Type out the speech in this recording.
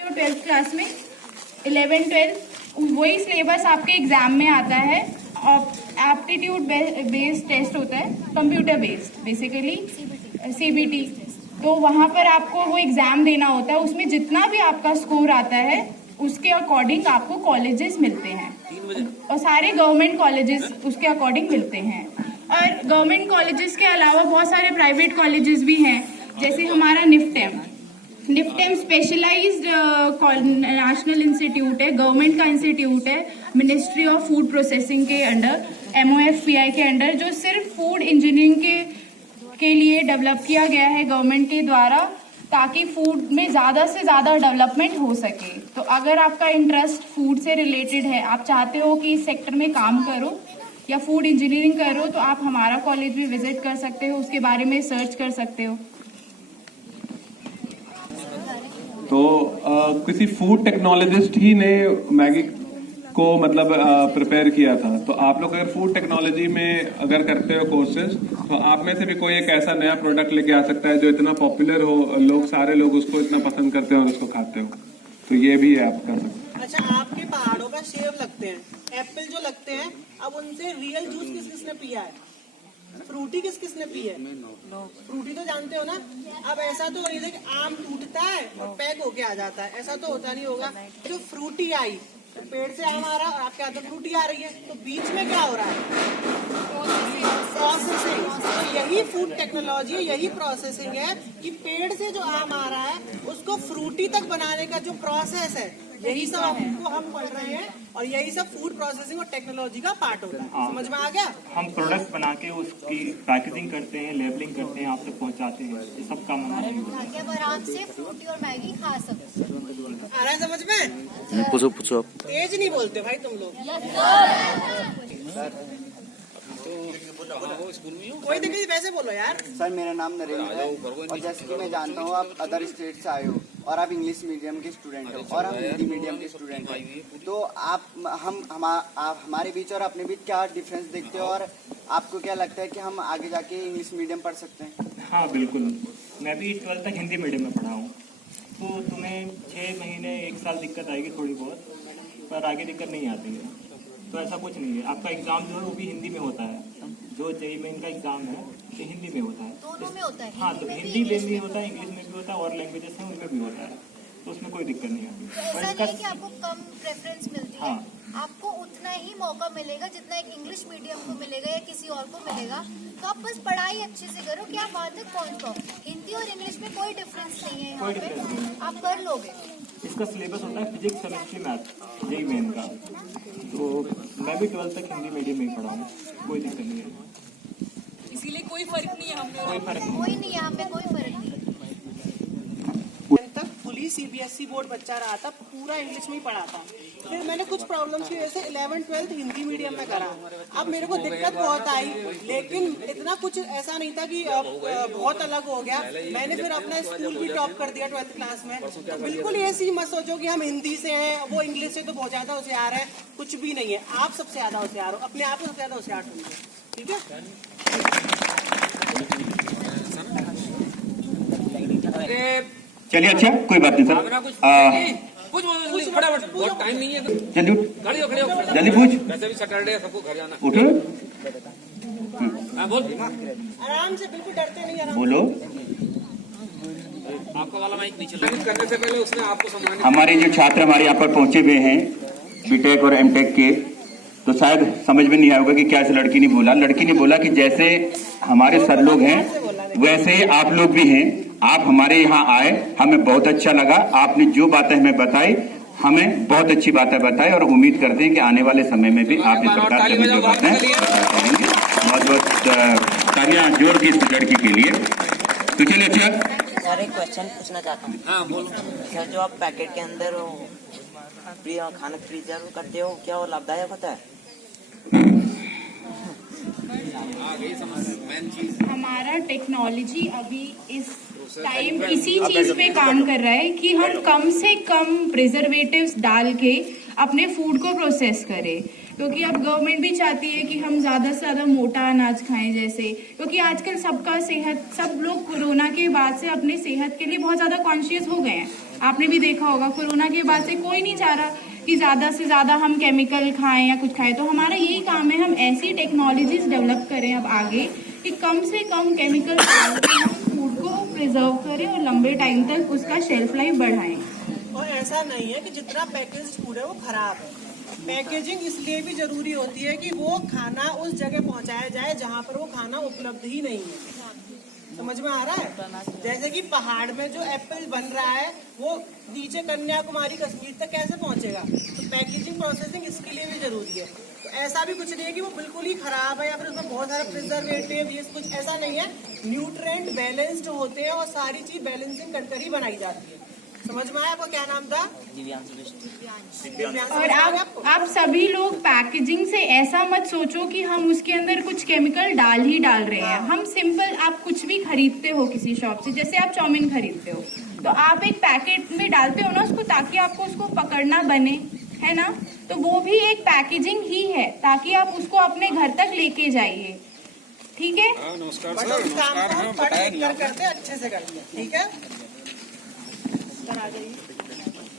12th class में 11-12 वही syllabus आपके एग्जाम में आता है। एप्टीट्यूड बेस्ड टेस्ट होता है, कंप्यूटर बेस्ड बेसिकली CBT। तो वहाँ पर आपको वो एग्जाम देना होता है, उसमें जितना भी आपका स्कोर आता है उसके अकॉर्डिंग आपको कॉलेजेस मिलते हैं और सारे गवर्नमेंट कॉलेजेस उसके अकॉर्डिंग मिलते हैं। और गवर्नमेंट कॉलेजेस के अलावा बहुत सारे प्राइवेट कॉलेजेस भी हैं, जैसे हमारा निफ्टेम स्पेशलाइज्ड नेशनल इंस्टीट्यूट है, गवर्नमेंट का इंस्टीट्यूट है, मिनिस्ट्री ऑफ फूड प्रोसेसिंग के अंडर, MOFPI के अंडर, जो सिर्फ फूड इंजीनियरिंग के लिए डेवलप किया गया है गवर्नमेंट के द्वारा, ताकि फूड में ज़्यादा से ज़्यादा डेवलपमेंट हो सके। तो अगर आपका इंटरेस्ट फूड से रिलेटेड है, आप चाहते हो कि इस सेक्टर में काम करो या फूड इंजीनियरिंग करो, तो आप हमारा कॉलेज भी विजिट कर सकते हो, उसके बारे में सर्च कर सकते हो। तो किसी फूड टेक्नोलॉजिस्ट ही ने मैगी को मतलब प्रिपेयर किया था। तो आप लोग अगर फूड टेक्नोलॉजी में अगर करते हो कोर्सेज, तो आप में से भी कोई एक ऐसा नया प्रोडक्ट लेके आ सकता है जो इतना पॉपुलर हो, सारे लोग उसको इतना पसंद करते हैं और उसको खाते हो। तो ये भी है, आप कर सकते हैं। अच्छा, आपके पहाड़ों पर सेब लगते हैं, एप्पल जो लगते हैं, अब उनसे रियल जूस किस किसने पिया है? फ्रूटी किस किसने पी है? फ्रूटी तो जानते हो ना। अब ऐसा तो नहीं है कि आम टूटता है और पैक होके आ जाता है, ऐसा तो होता नहीं होगा। जो फ्रूटी आई, तो पेड़ से आम आ रहा और आपके हाथ में फ्रूटी आ रही है, तो बीच में क्या हो रहा है? प्रोसेसिंग। तो यही फूड टेक्नोलॉजी है, यही प्रोसेसिंग है कि पेड़ से जो आम आ रहा है उसको फ्रूटी तक बनाने का जो प्रोसेस है, यही सब आपको हम पढ़ रहे हैं और यही सब फूड प्रोसेसिंग और टेक्नोलॉजी का पार्ट होता है। समझ में आ गया? हम प्रोडक्ट बना के उसकी पैकेजिंग करते हैं, लेबलिंग करते हैं, आप तक पहुंचाते हैं, ये सब काम हमारा ही होता है। आराम से फ्रूटी और मैगी खा सकते हैं। आ रहा है समझ में? पूछो तेज नहीं बोलते भाई तुम लोग। कोई दिक्कत, वैसे बोलो यार। सर मेरा नाम नरेंद्र है और जैसे कि मैं जानता हूँ आप अदर स्टेट से आए हो और आप इंग्लिश मीडियम के स्टूडेंट हो और हम हिंदी मीडियम के स्टूडेंट हैं। तो आप हमारे बीच और अपने बीच क्या डिफरेंस देखते हो और आपको क्या लगता है कि हम आगे जाके इंग्लिश मीडियम पढ़ सकते हैं? हाँ बिल्कुल, मैं भी 12th तक हिंदी मीडियम में पढ़ा हूँ। तो तुम्हें 6 महीने 1 साल दिक्कत आएगी थोड़ी बहुत, पर आगे दिक्कत नहीं आती है। तो ऐसा कुछ नहीं है, आपका एग्जाम जो है वो भी हिंदी में होता है। जो JEE मेन का एग्जाम है वो हिंदी में होता है। दोनों में होता है। हाँ, तो हिंदी में भी होता है, इंग्लिश में भी होता है और लैंग्वेजेस हैं उनमें भी होता है, तो उसमें कोई दिक्कत नहीं आती। तो ऐसा नहीं है कि आपको कम प्रेफरेंस मिलती है। हाँ। आपको उतना ही मौका मिलेगा जितना एक इंग्लिश मीडियम को मिलेगा या किसी और को मिलेगा। तो आप बस पढ़ाई अच्छे से करो कि आप वहाँ तक पहुँच पाओ। हिंदी और इंग्लिश में कोई डिफरेंस नहीं है, यहाँ पे आप कर लोगे। इसका सिलेबस होता है physics, chemistry, math, JEE main का। तो मैं भी 12th तक हिंदी मीडियम में ही पढ़ा हूँ, कोई दिक्कत नहीं है। इसीलिए कोई फर्क नहीं है हम कोई फर्क नहीं। कोई नहीं, यहाँ पे कोई फर्क नहीं है। तक फुली CBSE बोर्ड बच्चा रहा था, पूरा इंग्लिश में ही पढ़ा था। फिर मैंने कुछ प्रॉब्लम्स की वजह से 11-12 हिंदी मीडियम में करा। अब मेरे को दिक्कत बहुत आई, लेकिन इतना कुछ ऐसा नहीं था कि बहुत अलग हो गया। मैंने फिर अपना स्कूल भी टॉप कर दिया 12th क्लास में। तो बिल्कुल ऐसी मत सोचो कि हम हिंदी से हैं, वो इंग्लिश से तो बहुत ज्यादा होशियार है, कुछ भी नहीं है। आप सबसे ज्यादा होशियार हो, अपने आप को सबसे ज्यादा होशियार समझो, ठीक है? चलिए, अच्छा कोई बात नहीं सर। कुछ फटाफट, बहुत टाइम नहीं है। जल्दी उठ, खड़े हो जल्दी पूछ। वैसे भी सैटरडे है, सबको घर जाना। उठो, हाँ बोल। आराम से, बिल्कुल डरते नहीं, आराम बोलो। आपका वाला माइक नहीं चल रहा। करने से पहले उसने आपको समझाने। हमारे जो छात्र हमारे यहाँ पर पहुंचे हुए हैं BTech और MTech के, तो शायद समझ में नहीं आएगा कि क्या इस लड़की ने बोला। लड़की ने बोला कि जैसे हमारे सर लोग हैं वैसे आप लोग भी हैं। आप हमारे यहाँ आए, हमें बहुत अच्छा लगा। आपने जो बातें हमें बताई, हमें बहुत अच्छी बातें बताई और उम्मीद करते हैं कि आने वाले समय में भी आप इस प्रकार की जो बातें करेंगे। बहुत बहुत तालियां जोर की इस लड़की के लिए। तो चलिए, अच्छा सर एक क्वेश्चन पूछना चाहता हूँ। हाँ बोलो। सर जो आप पैकेट के अंदर खाना प्रिजर्व करते हो, क्या वो लाभदायक होता है? हमारा टेक्नोलॉजी अभी इस टाइम इसी चीज पे काम कर रहा है कि हम कम से कम प्रिजर्वेटिव्स डाल के अपने फूड को प्रोसेस करें, क्योंकि अब गवर्नमेंट भी चाहती है कि हम ज़्यादा से ज़्यादा मोटा अनाज खाएं, जैसे क्योंकि आजकल सबका सेहत, सब लोग कोरोना के बाद से अपने सेहत के लिए बहुत ज़्यादा कॉन्शियस हो गए हैं। आपने भी देखा होगा कोरोना के बाद से कोई नहीं चाह रहा कि ज्यादा से ज्यादा हम केमिकल खाएं या कुछ खाएं, तो हमारा यही काम है हम ऐसी टेक्नोलॉजीज डेवलप करें अब आगे कि कम से कम केमिकल फूड को प्रिजर्व करें और लंबे टाइम तक उसका शेल्फ लाइफ बढ़ाएं। और ऐसा नहीं है कि जितना पैकेज फूड है वो खराब है। पैकेजिंग इसलिए भी जरूरी होती है कि वो खाना उस जगह पहुंचाया जाए जहां पर वो खाना उपलब्ध ही नहीं है। समझ में आ रहा है? जैसे कि पहाड़ में जो एप्पल बन रहा है वो नीचे कन्याकुमारी कश्मीर तक कैसे पहुंचेगा? तो पैकेजिंग प्रोसेसिंग इसके लिए भी जरूरी है। तो ऐसा भी कुछ नहीं है कि वो बिल्कुल ही खराब है या फिर उसमें बहुत सारा प्रिजर्वेटिव ये कुछ ऐसा नहीं है। न्यूट्रिएंट बैलेंस्ड होते हैं और सारी चीज बैलेंसिंग कर ही बनाई जाती है। समझ में आया? आपका क्या नाम था? दिव्यांश। और आप सभी लोग पैकेजिंग से ऐसा मत सोचो कि हम उसके अंदर कुछ केमिकल डाल ही डाल रहे हैं। हम सिंपल, आप कुछ भी खरीदते हो किसी शॉप से, जैसे आप चाउमीन खरीदते हो तो आप एक पैकेट में डालते हो ना उसको, ताकि आपको उसको पकड़ना बने, है ना? तो वो भी एक पैकेजिंग ही है ताकि आप उसको अपने घर तक लेके जाइए। ठीक है? नमस्कार बट उस काम को हम पढ़ लिख कर करते अच्छे से करते हैं। ठीक है, सर आ जाइए।